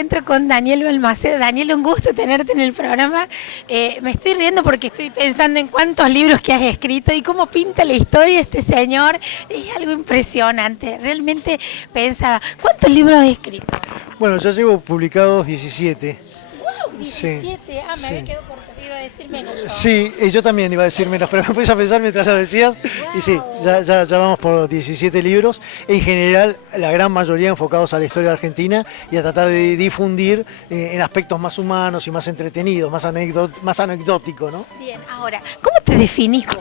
encuentro con Daniel Balmaceda. Daniel, un gusto tenerte en el programa. Me estoy riendo porque estoy pensando en cuántos libros que has escrito y cómo pinta la historia de este señor. Es algo impresionante. Realmente pensaba, ¿cuántos libros has escrito? Bueno, ya llevo publicados 17. ¡Wow! 17. Sí, Me había quedado corto, te iba a decir menos yo. Sí, yo también iba a decir menos, pero me puse a pensar mientras lo decías. Wow. Y sí, ya vamos por 17 libros. En general, la gran mayoría enfocados a la historia argentina y a tratar de difundir en aspectos más humanos y más entretenidos, más anecdóticos, ¿no? Bien, ahora, ¿cómo te definís vos?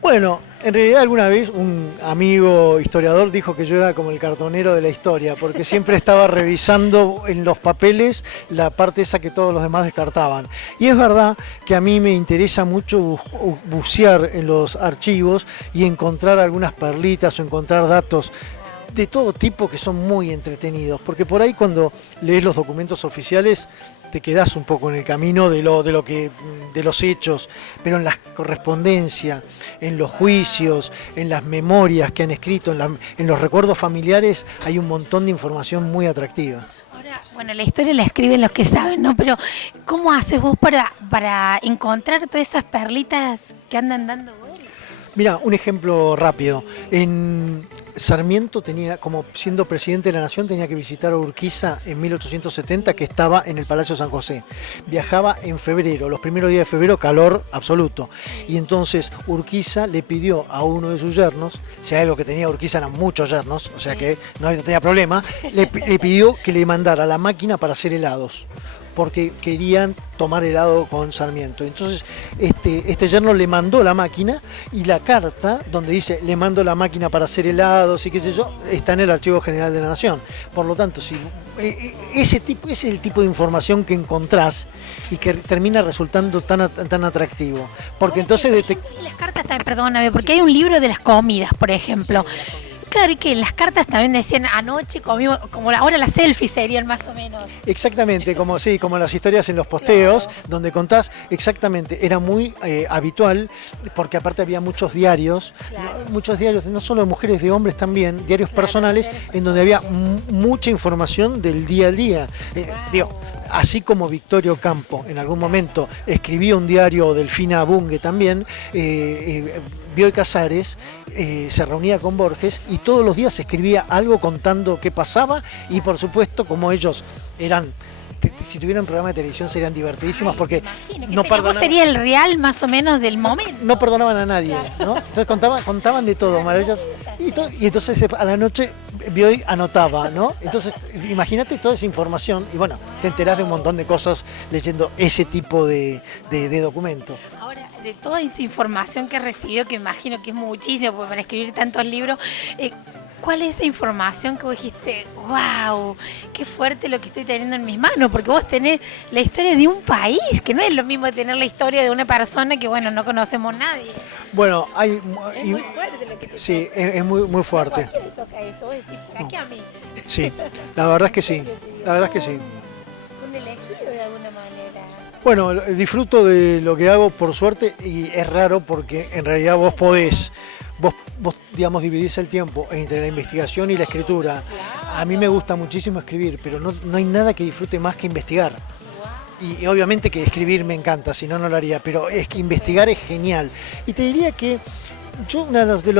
Bueno, en realidad alguna vez un amigo historiador dijo que yo era como el cartonero de la historia, porque siempre estaba revisando en los papeles la parte esa que todos los demás descartaban. Y es verdad que a mí me interesa mucho bucear en los archivos y encontrar algunas perlitas o encontrar datos de todo tipo que son muy entretenidos, porque por ahí cuando lees los documentos oficiales te quedás un poco en el camino de los hechos, pero en la correspondencia, en los juicios, en las memorias que han escrito, en los recuerdos familiares, hay un montón de información muy atractiva. Ahora, bueno, la historia la escriben los que saben, ¿no? Pero ¿cómo haces vos para encontrar todas esas perlitas que andan dando vueltas? Mira, un ejemplo rápido. En Sarmiento tenía, como siendo presidente de la Nación, tenía que visitar a Urquiza en 1870, que estaba en el Palacio San José. Viajaba en febrero, los primeros días de febrero, calor absoluto. Y entonces Urquiza le pidió a uno de sus yernos, si hay algo que tenía Urquiza eran muchos yernos, o sea que no tenía problema, le pidió que le mandara la máquina para hacer helados, porque querían tomar helado con Sarmiento. Entonces este yerno le mandó la máquina y la carta donde dice le mando la máquina para hacer helados y qué sé yo, está en el Archivo General de la Nación. Por lo tanto, si ese es el tipo de información que encontrás y que termina resultando tan atractivo. Porque entonces y las cartas también, perdóname, porque hay un libro de las comidas, por ejemplo. Claro, y que en las cartas también decían anoche comimos, como ahora las selfies serían más o menos. Exactamente, como las historias en los posteos, claro, donde contás exactamente, era muy habitual, porque aparte había muchos diarios, no solo de mujeres, de hombres también, diarios personales, en donde había mucha información del día al día. Así como Victorio Campo en algún momento escribía un diario, Delfina Bunge también, Bioy Casares se reunía con Borges y todos los días escribía algo contando qué pasaba y por supuesto como ellos eran, si tuvieran un programa de televisión serían divertidísimos porque no perdonaban. Sería el real más o menos del momento. No perdonaban a nadie, ¿no? Entonces contaban de todo, maravilloso. Y entonces a la noche Bioy anotaba, ¿no? Entonces imagínate toda esa información y bueno, te enterás de un montón de cosas leyendo ese tipo de documentos. Ahora, de toda esa información que he recibido, que imagino que es muchísimo, porque para escribir tantos libros, ¿cuál es esa información que vos dijiste, wow, qué fuerte lo que estoy teniendo en mis manos? Porque vos tenés la historia de un país, que no es lo mismo tener la historia de una persona que, bueno, no conocemos nadie. Bueno, es muy fuerte lo que te sí, toca. es muy fuerte. ¿A quién le toca eso? Vos decís, ¿para qué a mí? Sí, la verdad es que sí, la verdad es que sí. Un elegido de alguna manera. Bueno, disfruto de lo que hago por suerte y es raro porque en realidad vos podés, digamos, dividís el tiempo entre la investigación y la escritura. A mí me gusta muchísimo escribir, pero no hay nada que disfrute más que investigar. Y obviamente que escribir me encanta, si no, no lo haría, pero es que investigar es genial. Y te diría que yo uno de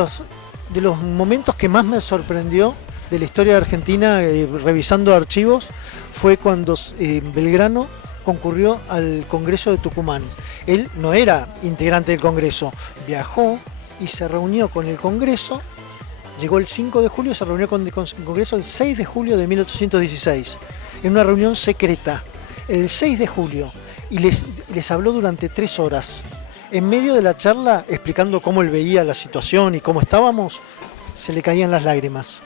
los momentos que más me sorprendió de la historia de Argentina, revisando archivos, fue cuando Belgrano concurrió al Congreso de Tucumán. Él no era integrante del Congreso, viajó y se reunió con el Congreso, llegó el 5 de julio, se reunió con el Congreso el 6 de julio de 1816, en una reunión secreta, el 6 de julio, y les habló durante 3 horas. En medio de la charla, explicando cómo él veía la situación y cómo estábamos, se le caían las lágrimas.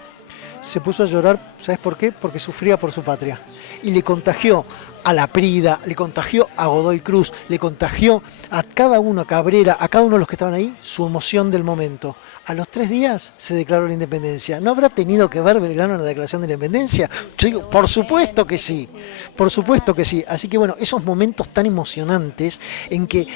Se puso a llorar, ¿sabes por qué? Porque sufría por su patria. Y le contagió a Laprida, le contagió a Godoy Cruz, le contagió a cada uno, Cabrera, a cada uno de los que estaban ahí, su emoción del momento. A los 3 días se declaró la independencia. ¿No habrá tenido que ver Belgrano en la declaración de la independencia? Yo digo, por supuesto que sí, por supuesto que sí. Así que bueno, esos momentos tan emocionantes en que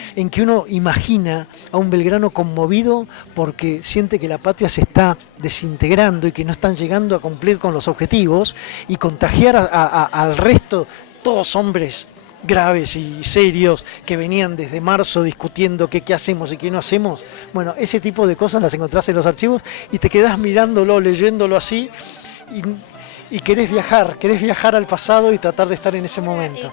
uno imagina a un Belgrano conmovido porque siente que la patria se está desintegrando y que no están llegando a cumplir con los objetivos, y contagiar al resto, todos hombres graves y serios que venían desde marzo discutiendo qué hacemos y qué no hacemos. Bueno, ese tipo de cosas las encontrás en los archivos y te quedás mirándolo, leyéndolo así, y querés viajar al pasado y tratar de estar en ese momento.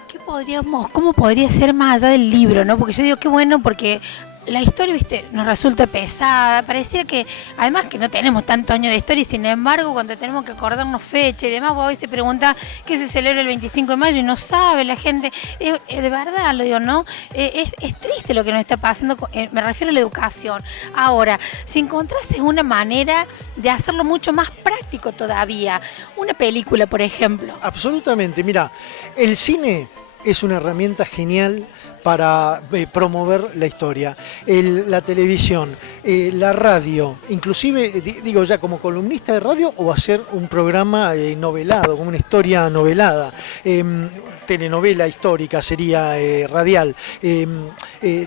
¿Cómo podría ser más allá del libro, no? Porque yo digo qué bueno, porque la historia, viste, nos resulta pesada, pareciera que, además que no tenemos tantos años de historia, y sin embargo, cuando tenemos que acordarnos fecha y demás, vos hoy se pregunta qué se celebra el 25 de mayo y no sabe la gente, de verdad lo digo, ¿no? Es triste lo que nos está pasando, me refiero a la educación. Ahora, si encontrases una manera de hacerlo mucho más práctico todavía, una película, por ejemplo. Absolutamente, mira, el cine es una herramienta genial para promover la historia, la televisión, la radio, inclusive, digo ya como columnista de radio, o hacer un programa novelado, como una historia novelada, telenovela histórica sería radial.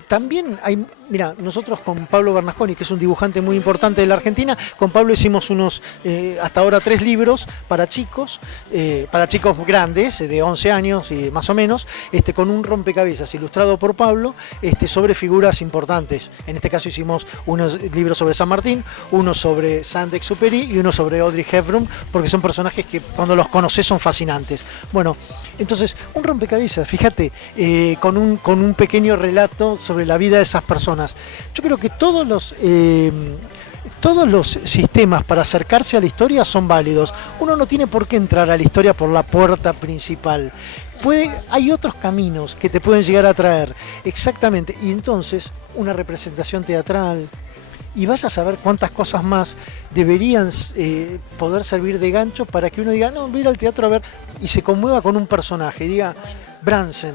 También hay, mira, nosotros con Pablo Bernasconi, que es un dibujante muy importante de la Argentina, con Pablo hicimos hasta ahora 3 libros para chicos grandes, de 11 años y más o menos, con un rompecabezas ilustrado por Pablo, sobre figuras importantes. En este caso hicimos unos libros sobre San Martín, uno sobre Saint-Exupéry y uno sobre Audrey Hepburn, porque son personajes que cuando los conoces son fascinantes. Bueno, entonces, un rompecabezas, fíjate, con un pequeño relato sobre la vida de esas personas. Yo creo que todos los sistemas para acercarse a la historia son válidos. Uno no tiene por qué entrar a la historia por la puerta principal. Hay otros caminos que te pueden llegar a atraer. Exactamente. Y entonces, una representación teatral, y vaya a saber cuántas cosas más deberían poder servir de gancho para que uno diga, no, voy a ir al teatro a ver, y se conmueva con un personaje, y diga, Bransen,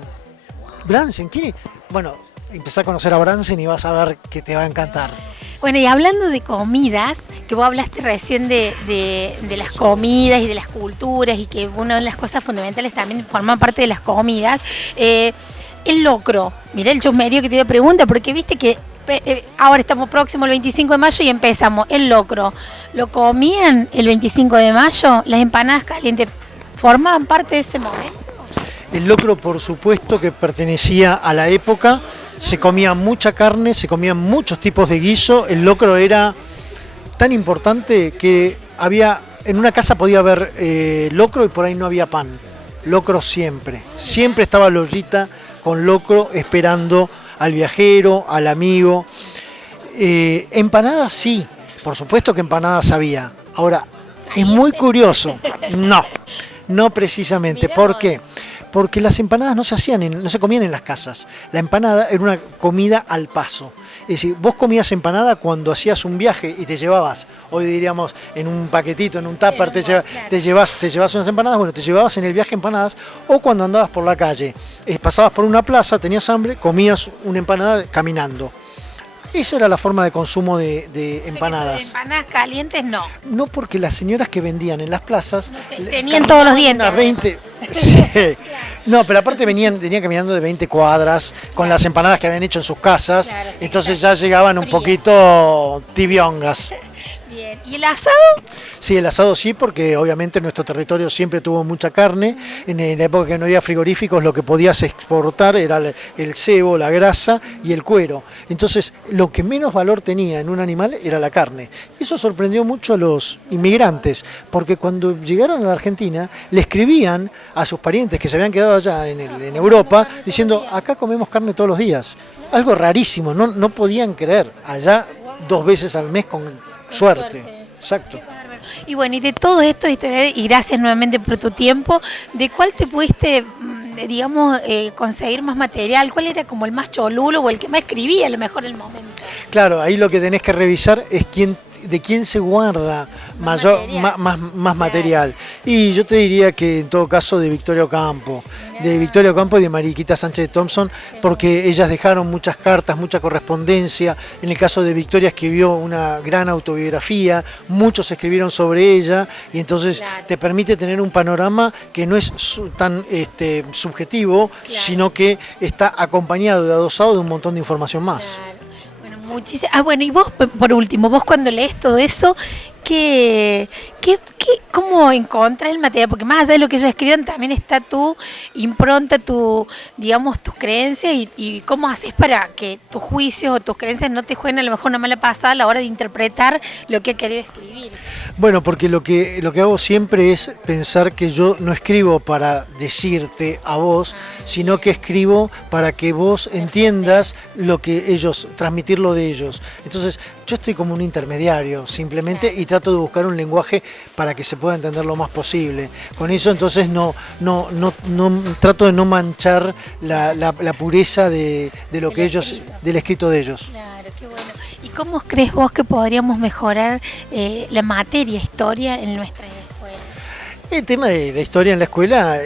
¿quién es? Bueno, empezá a conocer a Bransen y vas a ver que te va a encantar. Bueno, y hablando de comidas, que vos hablaste recién de las comidas y de las culturas, y que una de las cosas fundamentales también forman parte de las comidas, el locro. Mirá el chusmerío que te iba a preguntar, porque viste que ahora estamos próximos al 25 de mayo y empezamos el locro. ¿Lo comían el 25 de mayo? ¿Las empanadas calientes formaban parte de ese momento? El locro, por supuesto, que pertenecía a la época. Se comía mucha carne, se comían muchos tipos de guiso. El locro era tan importante que en una casa podía haber locro y por ahí no había pan. Locro siempre. Siempre estaba la ollita con locro esperando al viajero, al amigo. Empanadas sí, por supuesto que empanadas había. Ahora, es muy curioso. No precisamente. ¿Por qué? Porque las empanadas no se comían en las casas. La empanada era una comida al paso. Es decir, vos comías empanada cuando hacías un viaje y te llevabas, hoy diríamos en un paquetito, en un tupper, te llevas unas empanadas, bueno, te llevabas en el viaje empanadas, o cuando andabas por la calle, pasabas por una plaza, tenías hambre, comías una empanada caminando. Esa era la forma de consumo de empanadas. De empanadas calientes no. No, porque las señoras que vendían en las plazas tenían todos los dientes. Unas 20. Sí. No, pero aparte venían caminando de 20 cuadras con las empanadas que habían hecho en sus casas. Claro, sí, entonces ya llegaban un poquito tibiongas. Bien. ¿Y el asado? Sí, el asado sí, porque obviamente nuestro territorio siempre tuvo mucha carne. En la época que no había frigoríficos, lo que podías exportar era el cebo, la grasa y el cuero. Entonces, lo que menos valor tenía en un animal era la carne. Eso sorprendió mucho a los inmigrantes, porque cuando llegaron a la Argentina, le escribían a sus parientes que se habían quedado allá en Europa, diciendo, acá comemos carne todos los días. Algo rarísimo, no podían creer. Allá 2 veces al mes con suerte. Exacto. Y bueno, y de todo esto, y gracias nuevamente por tu tiempo, ¿de cuál te pudiste, digamos, conseguir más material? ¿Cuál era como el más cholulo o el que más escribía a lo mejor en el momento? Claro, ahí lo que tenés que revisar es de quién se guarda Más mayor, material. más material. Y yo te diría que en todo caso de Victoria Ocampo, de Victoria Ocampo y de Mariquita Sánchez de Thompson, porque ellas dejaron muchas cartas, mucha correspondencia. En el caso de Victoria escribió una gran autobiografía, muchos escribieron sobre ella y entonces Claro. te permite tener un panorama que no es tan subjetivo, Claro. sino que está acompañado y adosado de un montón de información más. Claro. Bueno, muchísimas. Ah, bueno, y vos, por último, vos cuando lees todo eso, ¿cómo encontrás el material? Porque más allá de lo que ellos escriben, también está tu impronta, digamos, tus creencias y cómo haces para que tus juicios o tus creencias no te jueguen a lo mejor una mala pasada a la hora de interpretar lo que ha querido escribir. Bueno, porque lo que hago siempre es pensar que yo no escribo para decirte a vos, sino que escribo para que vos entiendas lo que ellos, transmitirlo de ellos. Entonces, yo estoy como un intermediario, simplemente, y trato de buscar un lenguaje para que se pueda entender lo más posible. Con eso, entonces, no trato de no manchar la pureza de lo que ellos, del escrito de ellos. Claro, qué bueno. ¿Y cómo crees vos que podríamos mejorar la materia historia en nuestras escuelas? El tema de la historia en la escuela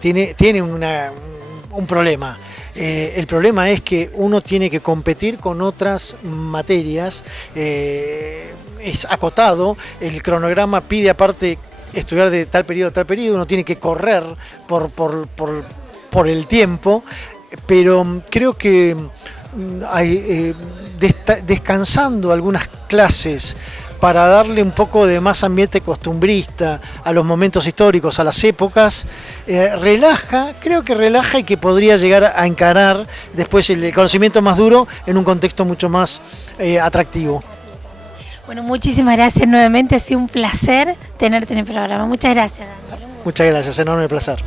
tiene un problema. El problema es que uno tiene que competir con otras materias, es acotado, el cronograma pide aparte estudiar de tal periodo a tal periodo, uno tiene que correr por el tiempo, pero creo que descansando algunas clases para darle un poco de más ambiente costumbrista a los momentos históricos, a las épocas, creo que relaja y que podría llegar a encarar después el conocimiento más duro en un contexto mucho más atractivo. Bueno, muchísimas gracias nuevamente, ha sido un placer tenerte en el programa. Muchas gracias, Daniel. Muchas gracias, enorme placer.